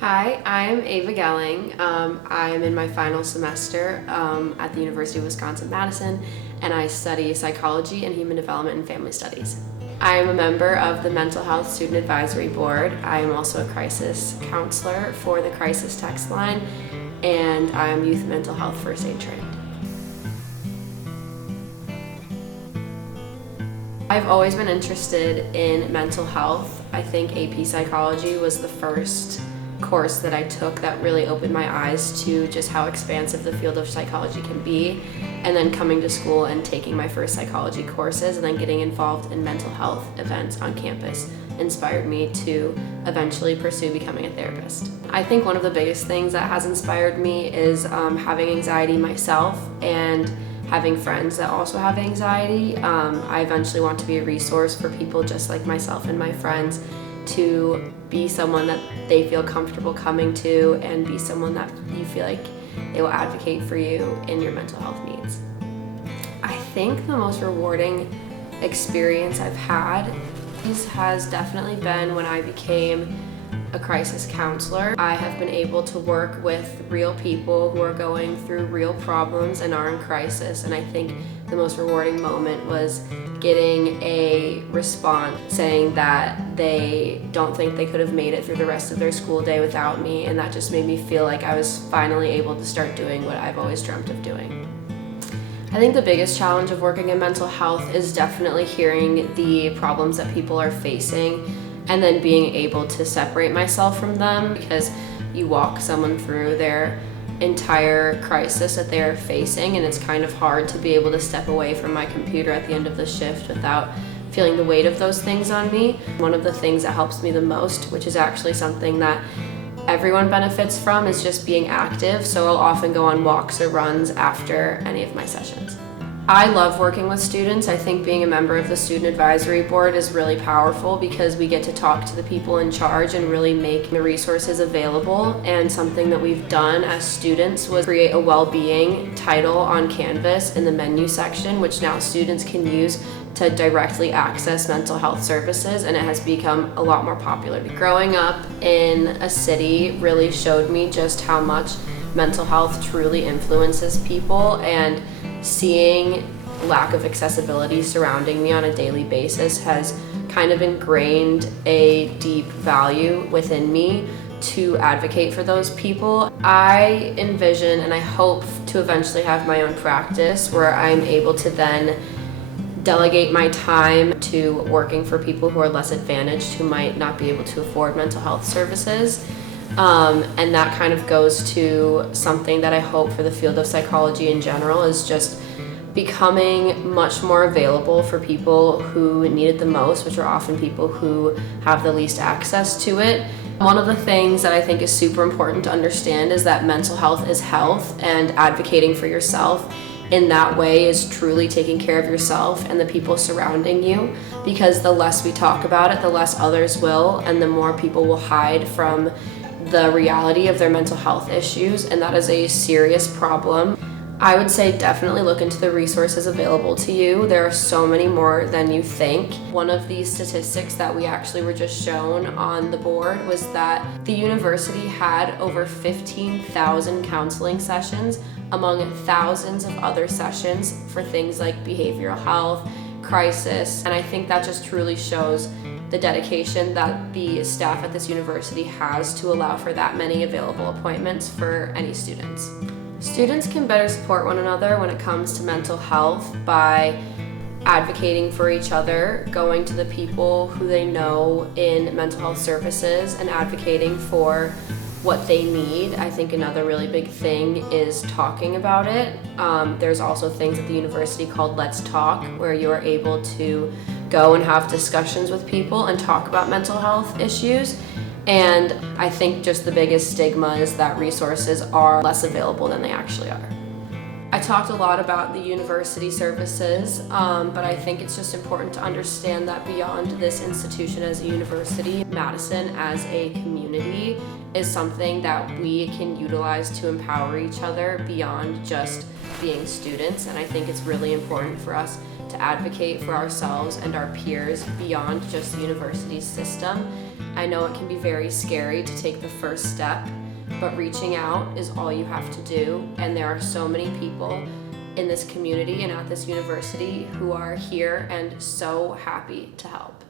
Hi, I'm Ava Gelling. I'm in my final semester at the University of Wisconsin-Madison, and I study psychology and human development and family studies. I am a member of the Mental Health Student Advisory Board. I am also a crisis counselor for the Crisis Text Line, and I am youth mental health first aid trained. I've always been interested in mental health. I think AP Psychology was the first course that I took that really opened my eyes to just how expansive the field of psychology can be. And then coming to school and taking my first psychology courses and then getting involved in mental health events on campus inspired me to eventually pursue becoming a therapist. I think one of the biggest things that has inspired me is having anxiety myself and having friends that also have anxiety. I eventually want to be a resource for people just like myself and my friends to be someone that they feel comfortable coming to and be someone that you feel like they will advocate for you in your mental health needs. I think the most rewarding experience I've had has definitely been when I became a crisis counselor. I have been able to work with real people who are going through real problems and are in crisis, and I think the most rewarding moment was getting a response saying that they don't think they could have made it through the rest of their school day without me, and that just made me feel like I was finally able to start doing what I've always dreamt of doing. I think the biggest challenge of working in mental health is definitely hearing the problems that people are facing and then being able to separate myself from them, because you walk someone through their entire crisis that they're facing, and it's kind of hard to be able to step away from my computer at the end of the shift without feeling the weight of those things on me. One of the things that helps me the most, which is actually something that everyone benefits from, is just being active. So I'll often go on walks or runs after any of my sessions. I love working with students. I think being a member of the Student Advisory Board is really powerful because we get to talk to the people in charge and really make the resources available. And something that we've done as students was create a well-being title on Canvas in the menu section, which now students can use to directly access mental health services, and it has become a lot more popular. Growing up in a city really showed me just how much mental health truly influences people, and seeing lack of accessibility surrounding me on a daily basis has kind of ingrained a deep value within me to advocate for those people. I envision and I hope to eventually have my own practice where I'm able to then delegate my time to working for people who are less advantaged, who might not be able to afford mental health services. And that kind of goes to something that I hope for the field of psychology in general, is just becoming much more available for people who need it the most, which are often people who have the least access to it. One of the things that I think is super important to understand is that mental health is health, and advocating for yourself in that way is truly taking care of yourself and the people surrounding you, because the less we talk about it, the less others will, and the more people will hide from the reality of their mental health issues, and that is a serious problem. I would say definitely look into the resources available to you. There are so many more than you think. One of the statistics that we actually were just shown on the board was that the university had over 15,000 counseling sessions among thousands of other sessions for things like behavioral health, crisis, and I think that just truly shows the dedication that the staff at this university has to allow for that many available appointments for any students. Students can better support one another when it comes to mental health by advocating for each other, going to the people who they know in mental health services and advocating for what they need. I think another really big thing is talking about it. There's also things at the university called Let's Talk, where you are able to go and have discussions with people and talk about mental health issues. And I think just the biggest stigma is that resources are less available than they actually are. I talked a lot about the university services, but I think it's just important to understand that beyond this institution as a university, Madison as a community is something that we can utilize to empower each other beyond just being students. And I think it's really important for us to advocate for ourselves and our peers beyond just the university system. I know it can be very scary to take the first step, but reaching out is all you have to do. And there are so many people in this community and at this university who are here and so happy to help.